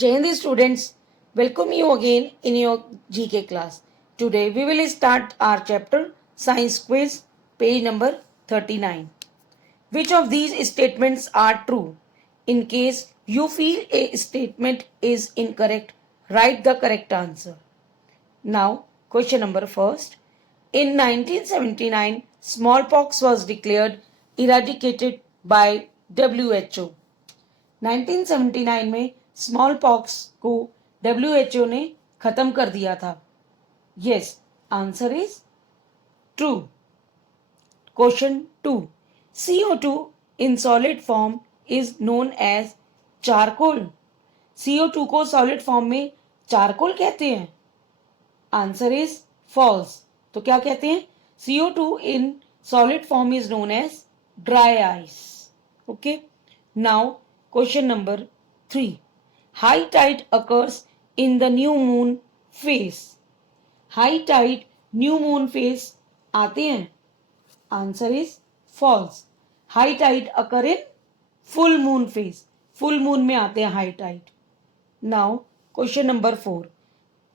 Jai Hind students, welcome you again in your GK class. Today we will start our chapter Science Quiz, page number 39. Which of these statements are true? In case you feel a statement is incorrect, write the correct answer. Now, question number first. In 1979, smallpox was declared eradicated by WHO. 1979 में small pox को WHO ने खत्म कर दिया था. Yes, answer is true. Question 2. CO2 in solid form is known as charcoal. CO2 को solid form में charcoal कहते हैं. Answer is false. तो क्या कहते हैं? CO2 in solid form is known as dry ice. Okay. Now question number 3. High tide occurs in the new moon phase. High tide new moon phase आते हैं. Answer is false. High tide occur in full moon phase. Full moon में आते हैं high tide. Now question number 4.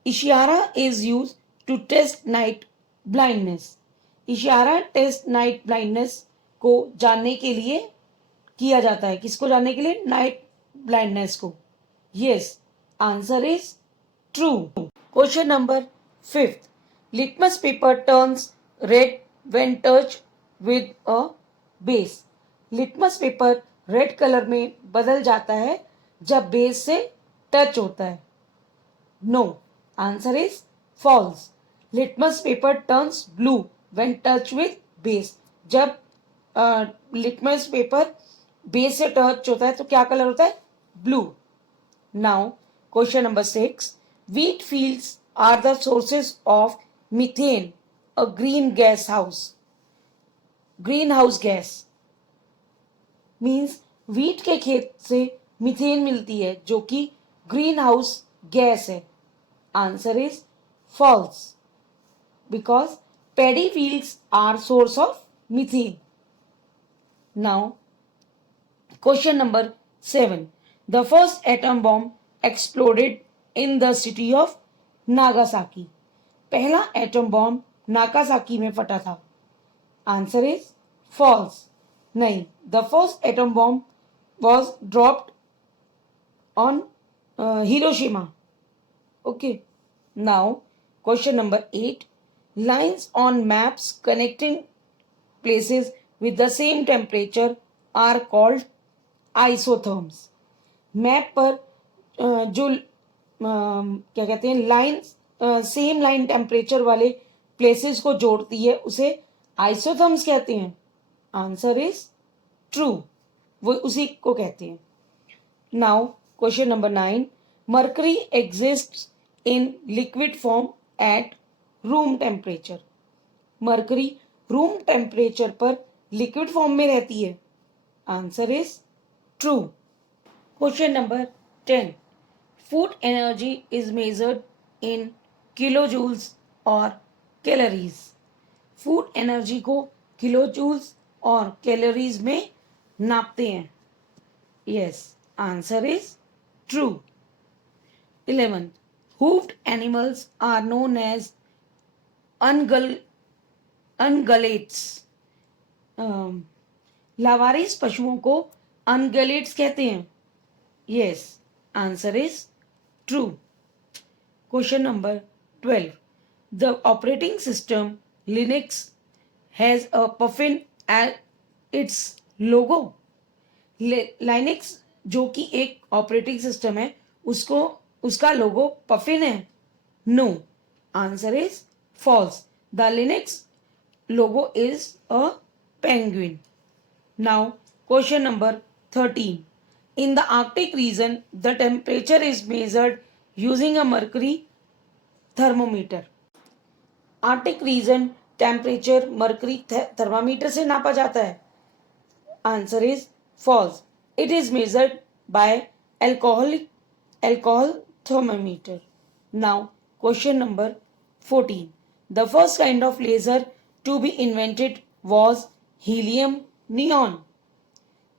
Ishara is used to test night blindness. इशारा test night blindness को जानने के लिए किया जाता है. किसको जानने के लिए? नाइट ब्लाइंडनेस को. Yes, answer is true. Question number 5. Litmus paper turns red when touch with a base. Litmus paper red colour में बदल जाता है जब बेस से टच होता है. No, answer is false. Litmus paper turns blue when touch with base. जब litmus paper base से टच होता है तो क्या कलर होता है? Blue. Now question number 6. Wheat fields are the sources of methane, a green gas house. Greenhouse gas means wheat के खेत से मीथेन मिलती है जो कि ग्रीन हाउस गैस है. Answer is false because paddy fields are source of methane. Now question number 7. The first atom bomb exploded in the city of Nagasaki. पहला atom bomb Nagasaki में फटा था. Answer is false. नहीं, the first atom bomb was dropped on Hiroshima. Okay. Now question number 8. Lines on maps connecting places with the same temperature are called isotherms. Map पर जो क्या कहते हैं lines same line temperature वाले places को जोड़ती है उसे आइसोथर्म्स कहते हैं. Answer is true. वो उसी को कहते हैं. Now question number 9. Mercury exists in liquid form at room temperature. Mercury room temperature पर लिक्विड फॉर्म में रहती है. Answer is true. Question number 10. Food energy is measured in kilojoules और कैलोरीज. फूड एनर्जी को किलोजूल्स और कैलोरीज में नापते हैं. Yes, answer is true. 11. Hoofed animals are known as ungulates. लावारिस पशुओं को अनगलेट्स कहते हैं. Yes, answer is true. Question number 12. The operating system Linux has a puffin at its logo. Linux जो कि एक ऑपरेटिंग सिस्टम है उसका लोगो पफिन है. No, answer is false. The Linux logo is a penguin. Now question number 13. In the Arctic region, the temperature is measured using a mercury thermometer. Arctic region temperature mercury thermometer से नापा जाता है. Answer is false. It is measured by alcohol thermometer. Now question number 14. The first kind of laser to be invented was helium neon.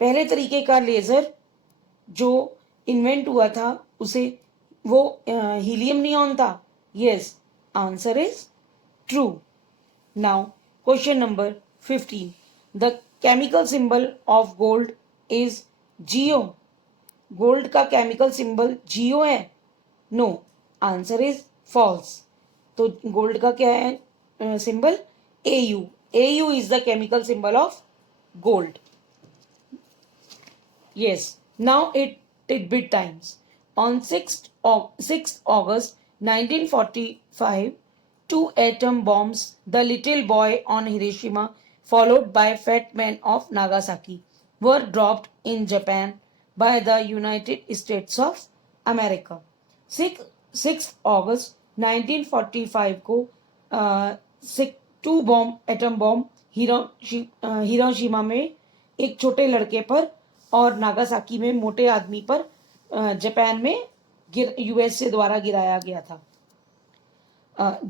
पहले तरीके का laser जो invent हुआ था उसे वो हीलियम नियॉन था? Yes, answer is true. Now question number 15. The chemical symbol of gold is G O. Gold का केमिकल सिंबल जीओ है? No, answer is false. तो गोल्ड का क्या है symbol? A U. A U is the chemical symbol of gold. Yes, now it tidbit times. On 6th August 1945, 2 atom bombs, the little boy on Hiroshima, followed by Fat Man of Nagasaki, were dropped in Japan by the United States of America. 6th August 1945 को 2 atom bomb Hiroshima में एक छोटे लड़के पर और Nagasaki में मोटे आदमी पर जापान में यूएसए द्वारा गिराया गया था.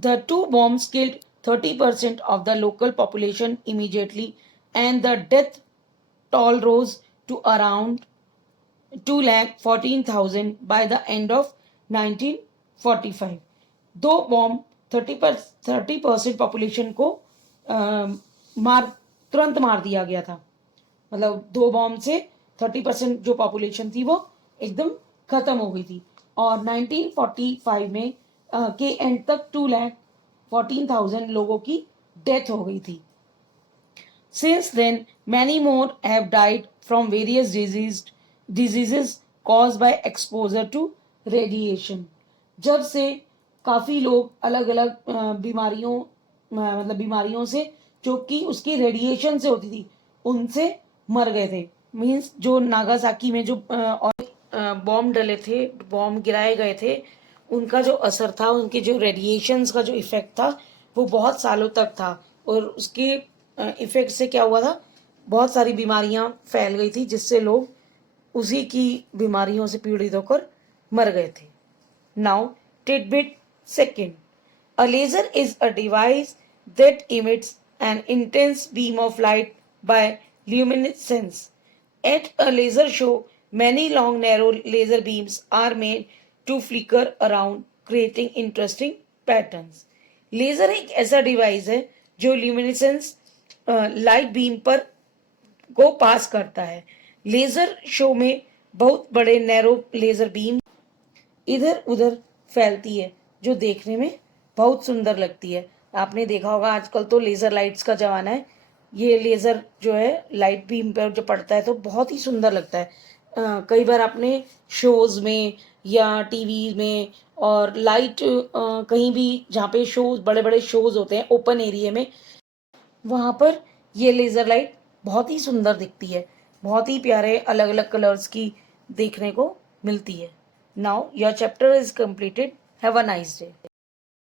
The 2 bombs killed 30% of the local population immediately, and the death toll rose to around 2,14,000 by the end of 1945. 2 bomb 30% population को तुरंत मार दिया गया था. मतलब 2 बॉम्ब से 30% जो पॉपुलेशन थी वो एकदम खत्म हो गई थी. और 1945 में के एंड तक 2,14,000 लोगों की डेथ हो गई थी. Since then, many more have died from various diseases caused by exposure to radiation. जब से काफ़ी लोग अलग अलग बीमारियों मतलब बीमारियों से जो कि उसकी रेडिएशन से होती थी उनसे मर गए थे. मीन्स जो नागासाकी में जो बॉम्ब डले थे, बॉम्ब गिराए गए थे, उनका जो असर था, उनके जो रेडिएशंस का जो इफेक्ट था वो बहुत सालों तक था. और उसके इफेक्ट से क्या हुआ था, बहुत सारी बीमारियां फैल गई थी जिससे लोग उसी की बीमारियों से पीड़ित होकर मर गए थे. Now tidbit second. A laser is a device that emits an intense beam of light by luminescence. At a laser show, many long narrow laser beams are made to flicker around, creating interesting patterns. Laser एक ऐसा device है जो luminescence light beam पर को पास करता है. Laser show में बहुत बड़े नैरो लेजर बीम इधर उधर फैलती है जो देखने में बहुत सुंदर लगती है. आपने देखा होगा आजकल तो लेज़र लाइट्स का ज़माना है. ये लेज़र जो है लाइट बीम पर जो पड़ता है तो बहुत ही सुंदर लगता है. कई बार आपने शोज़ में या टीवी में और लाइट कहीं भी जहाँ पे शोज़ बड़े बड़े शोज़ होते हैं ओपन एरिया में, वहाँ पर ये लेज़र लाइट बहुत ही सुंदर दिखती है. बहुत ही प्यारे अलग अलग कलर्स की देखने को मिलती है. Now your chapter is completed. Have a nice day.